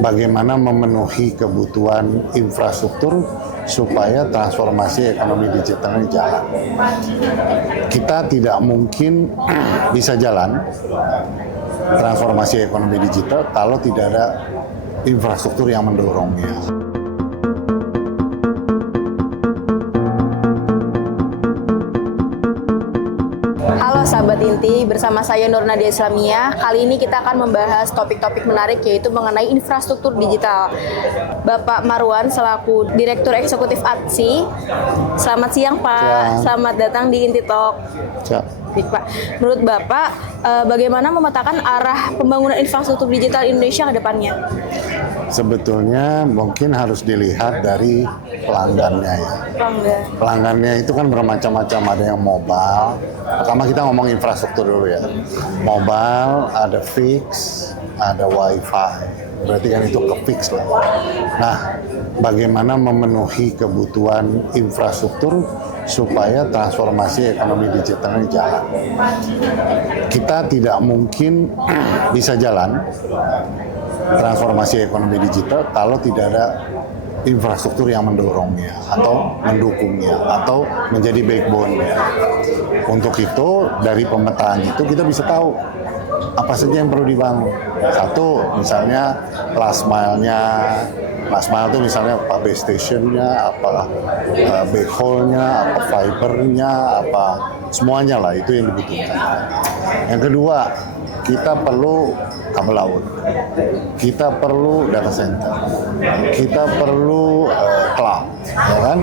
bagaimana memenuhi kebutuhan infrastruktur supaya transformasi ekonomi digital ini jalan. Kita tidak mungkin bisa jalan transformasi ekonomi digital kalau tidak ada infrastruktur yang mendorongnya. Halo sahabat Inti, bersama saya Nur Nadia Islamiyah. Kali ini kita akan membahas topik-topik menarik yaitu mengenai infrastruktur digital. Bapak Marwan selaku Direktur Eksekutif ATSI. Selamat siang Pak, Siang. Selamat datang di Inti Talk. Siap. Baik Pak, menurut Bapak bagaimana memetakan arah pembangunan infrastruktur digital Indonesia ke depannya? Sebetulnya mungkin harus dilihat dari pelanggannya ya. Pelanggannya itu kan bermacam-macam, ada yang mobile. Pertama kita ngomong infrastruktur dulu ya. Mobile, ada fix, ada wifi. Berarti kan itu ke fix lah. Nah, bagaimana memenuhi kebutuhan infrastruktur supaya transformasi ekonomi digital ini jalan. Kita tidak mungkin bisa jalan transformasi ekonomi digital kalau tidak ada infrastruktur yang mendorongnya atau mendukungnya atau menjadi backbone-nya. Untuk itu dari pemetaan itu kita bisa tahu apa saja yang perlu dibangun. Satu, misalnya last mile-nya. Last mile itu misalnya apa base station-nya, apa backhaul-nya, apa fiber-nya, apa semuanya lah itu yang dibutuhkan. Yang kedua, kita perlu kabel laut, kita perlu data center, kita perlu cloud, ya kan,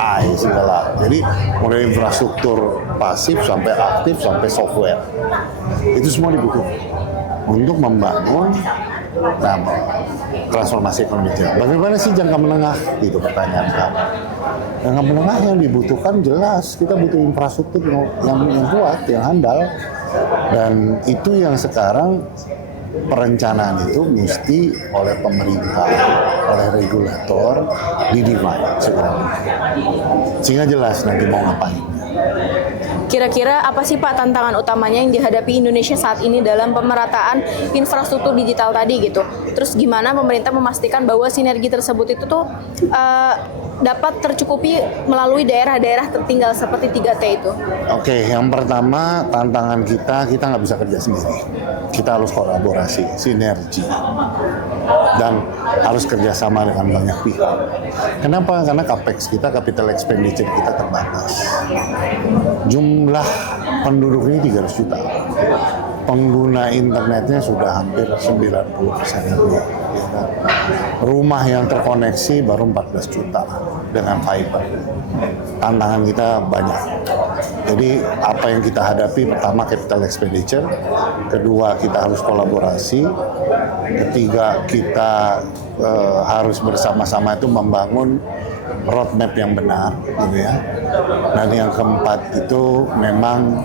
AI segala. Jadi mulai infrastruktur pasif sampai aktif sampai software, itu semua dibutuhkan untuk membangun transformasi ekonomi digital. Bagaimana sih jangka menengah? Itu pertanyaan kami. Jangka menengah yang dibutuhkan jelas kita butuh infrastruktur yang kuat, yang handal. Dan itu yang sekarang perencanaan itu mesti oleh pemerintah, oleh regulator di-define segera. Sehingga jelas nanti mau ngapain. Kira-kira apa sih Pak tantangan utamanya yang dihadapi Indonesia saat ini dalam pemerataan infrastruktur digital tadi gitu? Terus gimana pemerintah memastikan bahwa sinergi tersebut itu tuh dapat tercukupi melalui daerah-daerah tertinggal seperti 3T itu? Oke, yang pertama tantangan kita nggak bisa kerja sendiri. Kita harus kolaborasi, sinergi, dan harus kerjasama dengan banyak pihak. Kenapa? Karena capex kita, capital expenditure kita terbatas. Jumlah penduduk ini 300 juta. Pengguna internetnya sudah hampir 90% lebih. Rumah yang terkoneksi baru 14 juta dengan fiber. Tantangan kita banyak. Jadi apa yang kita hadapi, pertama capital expenditure, kedua kita harus kolaborasi, ketiga kita harus bersama-sama itu membangun roadmap yang benar, gitu ya. Dan yang keempat itu memang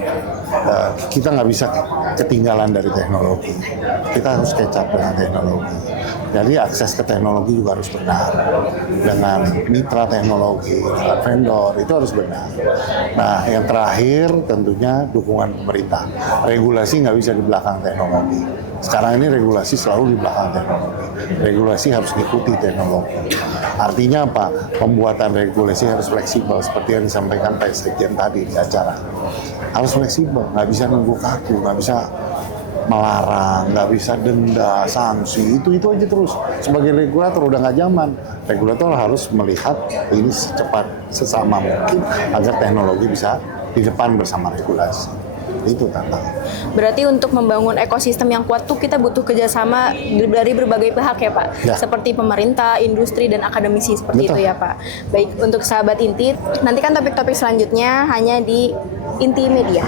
kita nggak bisa ketinggalan dari teknologi. Kita harus catch up dengan teknologi. Jadi akses ke teknologi juga harus benar. Dengan mitra teknologi, dengan vendor, itu harus benar. Nah, yang terakhir tentunya dukungan pemerintah. Regulasi nggak bisa di belakang teknologi. Sekarang ini regulasi selalu di belakang teknologi. Regulasi harus mengikuti teknologi. Artinya apa? Pembuatan regulasi harus fleksibel, seperti yang disampaikan Pak Sekjen tadi di acara. Harus fleksibel, nggak bisa nunggu kaku, nggak bisa melarang, nggak bisa denda, sanksi, itu aja terus. Sebagai regulator udah nggak zaman. Regulator harus melihat ini secepat sesama mungkin agar teknologi bisa di depan bersama regulasi. Itu tantangan. Berarti untuk membangun ekosistem yang kuat tuh kita butuh kerjasama dari berbagai pihak ya Pak? Ya. Seperti pemerintah, industri, dan akademisi seperti Betul. itu ya Pak. Baik, untuk sahabat Inti, nantikan topik-topik selanjutnya hanya di Inti Media.